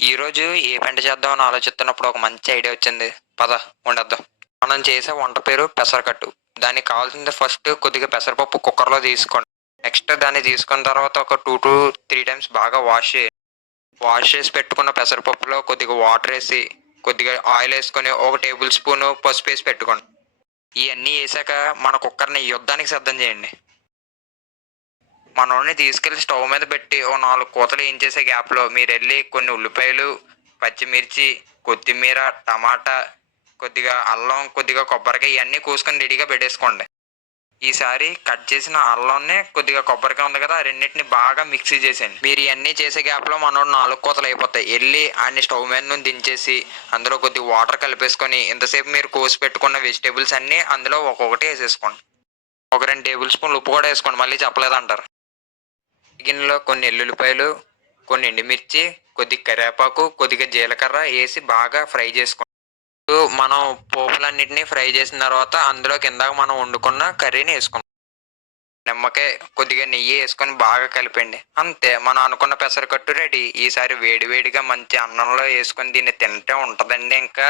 ఈరోజు ఏ వంట చేద్దామని ఆలోచిస్తున్నప్పుడు ఒక మంచి ఐడియా వచ్చింది. పద వండేద్దాం. మనం చేసే వంట పేరు పెసరకట్టు. దానికి కావాల్సింది ఫస్ట్ కొద్దిగా పెసరపప్పు కుక్కర్‌లో తీసుకోండి. నెక్స్ట్ దాన్ని తీసుకున్న తర్వాత ఒక 2-3 టైమ్స్ బాగా వాష్ చేసి పెట్టుకున్న పెసరపప్పులో కొద్దిగా వాటర్ ఏసి, కొద్దిగా ఆయిల్ ఏసుకొని, ఒక టేబుల్ స్పూను పసుపేసి పెట్టుకోండి. ఇయన్నీ ఏసాక మన కుక్కర్‌ని యుద్ధానికి సిద్ధం చేయండి. మనోడిని తీసుకెళ్ళి స్టవ్ మీద పెట్టి ఓ 4 కూతలు ఏయించేసే గ్యాప్‌లో మీరెళ్ళి కొన్ని ఉల్లిపాయలు, పచ్చిమిర్చి, కొత్తిమీర, టమాటా, కొద్దిగా అల్లం, కొద్దిగా కొబ్బరికాయ ఇయన్నీ కోసుకొని రెడీగా పెట్టేసుకోండి. ఈసారి కట్ చేసిన అల్లంని, కొద్దిగా కొబ్బరికాయ ఉంది కదా! ఆ రెండిటిని బాగా మిక్సీ చేసేయండి. మీరు ఇయన్నీ చేసే గ్యాప్‌లో మనోడు 4 కూతలు అయిపోతాయి. ఎళ్లి ఆడిని స్టవ్ మీద నుండి దించేసి, అందులో కొద్దిగా వాటర్ కలిపేసుకొని, ఇంతసేపు మీరు కోసి పెట్టుకున్న వెజిటబుల్స్ అన్నీ అందులో ఒక్కొక్కటి ఏసేసుకోండి. ఒక 2 టేబుల్ స్పూన్లు ఉప్పు కూడా ఏసుకోండి. మళ్ళీ చెప్పలేదంటారు. గిన్నెలో కొన్ని ఎల్లుల్లిపాయలు, కొన్ని ఎండుమిర్చి, కొద్దిగా కరివేపాకు, కొద్దిగా జీలకర్ర ఏసి బాగా ఫ్రై చేసుకోండి. మనం పోపులన్నిటిని ఫ్రై చేసిన తర్వాత అందులోకి ఇందాక మనం వండుకున్న కర్రీని ఏసుకుందాం. నిమ్మకాయ, కొద్దిగా నెయ్యి ఏసుకొని బాగా కలిపండి. అంతే, మనం అనుకున్న పెసరకట్టు రెడీ. ఈసారి వేడి వేడిగా మంచి అన్నంలో ఏసుకొని దీన్ని తింటే ఉంటదండి ఇంకా.